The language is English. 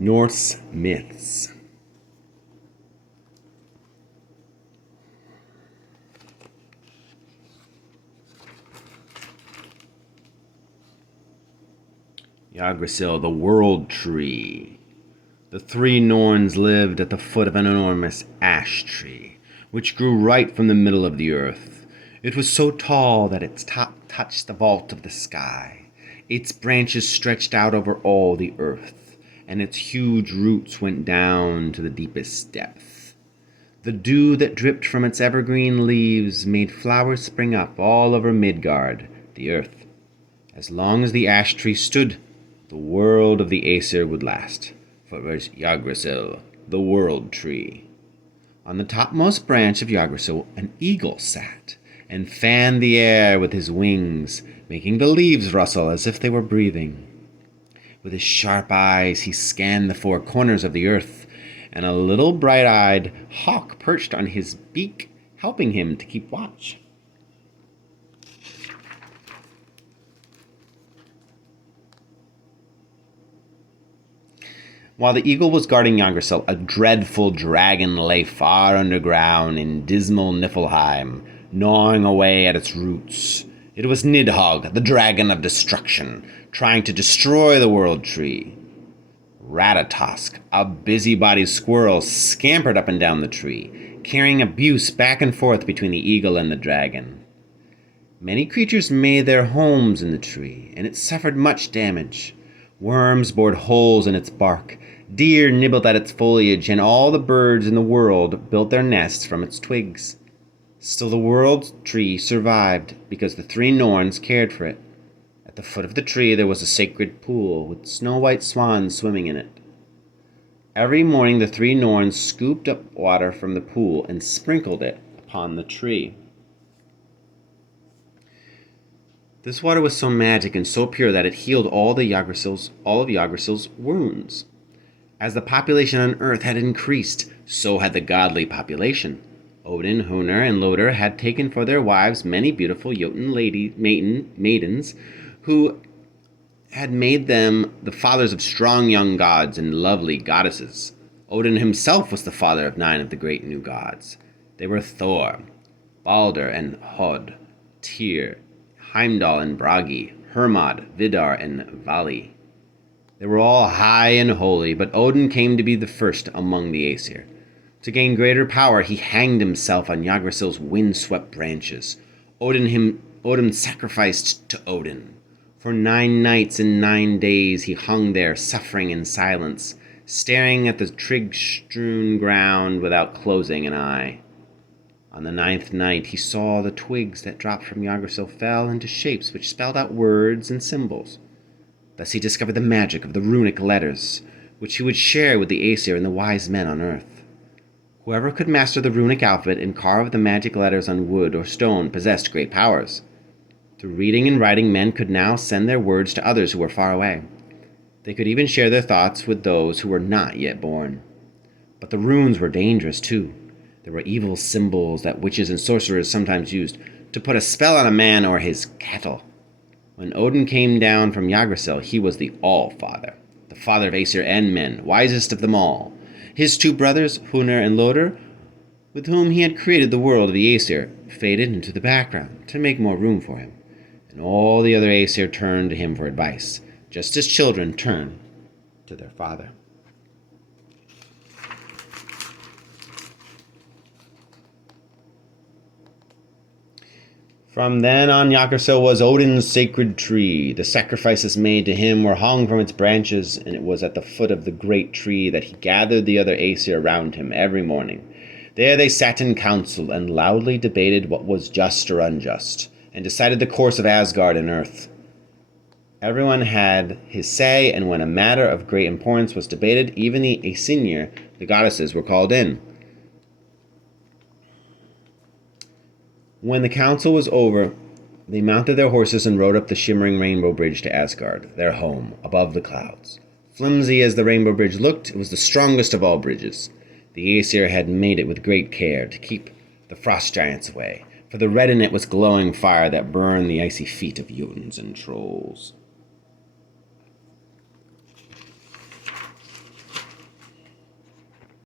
Norse myths. Yggsrasil, the world tree. The three Norns lived at the foot of an enormous ash tree, which grew right from the middle of the earth. It was so tall that its top touched the vault of the sky. Its branches stretched out over all the earth, and its huge roots went down to the deepest depth. The dew that dripped from its evergreen leaves made flowers spring up all over Midgard, the earth. As long as the ash tree stood, the world of the Aesir would last, for it was Yggsrasil, the world tree. On the topmost branch of Yggsrasil, an eagle sat and fanned the air with his wings, making the leaves rustle as if they were breathing. With his sharp eyes he scanned the four corners of the earth, and a little bright-eyed hawk perched on his beak, helping him to keep watch. While the eagle was guarding Yggsrasil, a dreadful dragon lay far underground in dismal Niflheim, gnawing away at its roots. It was Nidhogg, the dragon of destruction, trying to destroy the world tree. Ratatosk, a busybody squirrel, scampered up and down the tree, carrying abuse back and forth between the eagle and the dragon. Many creatures made their homes in the tree, and it suffered much damage. Worms bored holes in its bark, deer nibbled at its foliage, and all the birds in the world built their nests from its twigs. Still the world tree survived because the three Norns cared for it. At the foot of the tree there was a sacred pool with snow-white swans swimming in it. Every morning the three Norns scooped up water from the pool and sprinkled it upon the tree. This water was so magic and so pure that it healed all of Yggsrasil's wounds. As the population on Earth had increased, so had the godly population. Odin, Hoenir, and Loder had taken for their wives many beautiful Jotun maidens who had made them the fathers of strong young gods and lovely goddesses. Odin himself was the father of 9 of the great new gods. They were Thor, Balder and Hod, Tyr, Heimdall and Bragi, Hermod, Vidar, and Vali. They were all high and holy, but Odin came to be the first among the Aesir. To gain greater power, he hanged himself on Yggsrasil's wind-swept branches. Odin sacrificed to Odin. For 9 nights and 9 days he hung there, suffering in silence, staring at the twig-strewn ground without closing an eye. On the 9th night he saw the twigs that dropped from Yggsrasil fell into shapes which spelled out words and symbols. Thus he discovered the magic of the runic letters, which he would share with the Aesir and the wise men on earth. Whoever could master the runic alphabet and carve the magic letters on wood or stone possessed great powers. Through reading and writing, men could now send their words to others who were far away. They could even share their thoughts with those who were not yet born. But the runes were dangerous too. There were evil symbols that witches and sorcerers sometimes used to put a spell on a man or his cattle. When Odin came down from Yggsrasil, he was the All-Father, the father of Aesir and men, wisest of them all. His 2 brothers, Hoenir and Loder, with whom he had created the world of the Aesir, faded into the background to make more room for him, and all the other Aesir turned to him for advice, just as children turn to their father. From then on, Yggsrasil was Odin's sacred tree. The sacrifices made to him were hung from its branches, and it was at the foot of the great tree that he gathered the other Aesir around him every morning. There they sat in council and loudly debated what was just or unjust, and decided the course of Asgard and Earth. Everyone had his say, and when a matter of great importance was debated, even the Aesir, the goddesses, were called in. When the council was over, they mounted their horses and rode up the shimmering rainbow bridge to Asgard, their home, above the clouds. Flimsy as the rainbow bridge looked, it was the strongest of all bridges. The Aesir had made it with great care to keep the frost giants away, for the red in it was glowing fire that burned the icy feet of Jotuns and trolls.